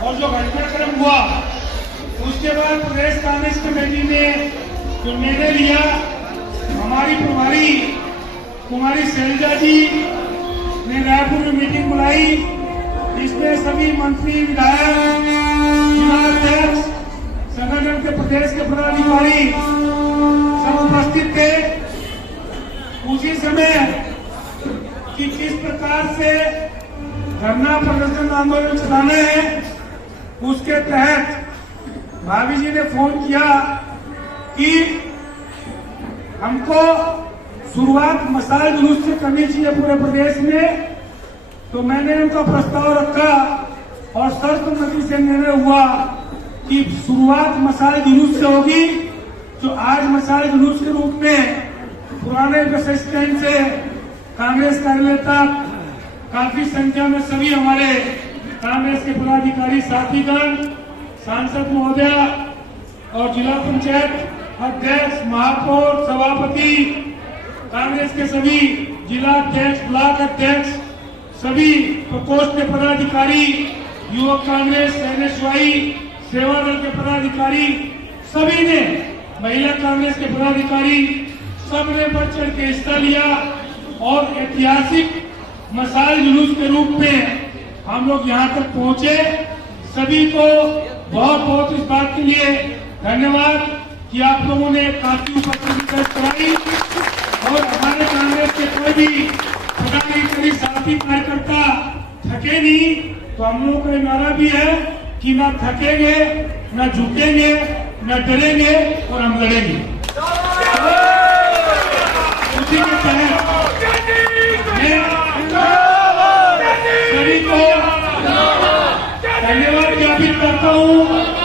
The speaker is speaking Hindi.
और जो घटनाक्रम हुआ उसके बाद प्रदेश कांग्रेस कमेटी ने जो निर्णय लिया, हमारी प्रभारी कुमारी शैलजा जी ने रायपुर में मीटिंग बुलाई। इसमें सभी मंत्री, विधायक, जिलाध्यक्ष, संगठन के प्रदेश के पदाधिकारी सब उपस्थित थे। उसी समय कि किस प्रकार से धरना प्रदर्शन आंदोलन चलाना है, उसके तहत भाभी जी ने फोन किया कि हमको शुरुआत मसाल जुलूस से करनी चाहिए पूरे प्रदेश में। तो मैंने उनका प्रस्ताव रखा और सर्वसम्मति से निर्णय हुआ कि शुरुआत मसाल जुलूस से होगी। जो आज मसाल जुलूस के रूप में पुराने बस स्टैंड से कांग्रेस कार्यालय तक काफी संख्या में सभी हमारे कांग्रेस के पदाधिकारी साथीगण, सांसद महोदय और जिला पंचायत अध्यक्ष, महापौर, सभापति, कांग्रेस के सभी जिला अध्यक्ष, ब्लॉक अध्यक्ष, सभी प्रकोष्ठ के पदाधिकारी, युवक कांग्रेस, NSY, सेवा दल के पदाधिकारी, सभी ने, महिला कांग्रेस के पदाधिकारी, सबने बढ़ चढ़ के हिस्सा लिया और ऐतिहासिक मसाल जुलूस के रूप में हम लोग यहाँ तक पहुंचे। सभी को बहुत बहुत इस बात के लिए धन्यवाद कि आप लोगों ने काफी उपस्थिति कराई और हमारे कांग्रेस के कोई भी पदाधिकारी, साथी, कार्यकर्ता थके नहीं। तो हम लोगों का नारा भी है कि ना थकेंगे, ना झुकेंगे, ना डरेंगे और हम लड़ेंगे। उसी के तहत मैं सभी को धन्यवाद ज्ञापित करता हूँ।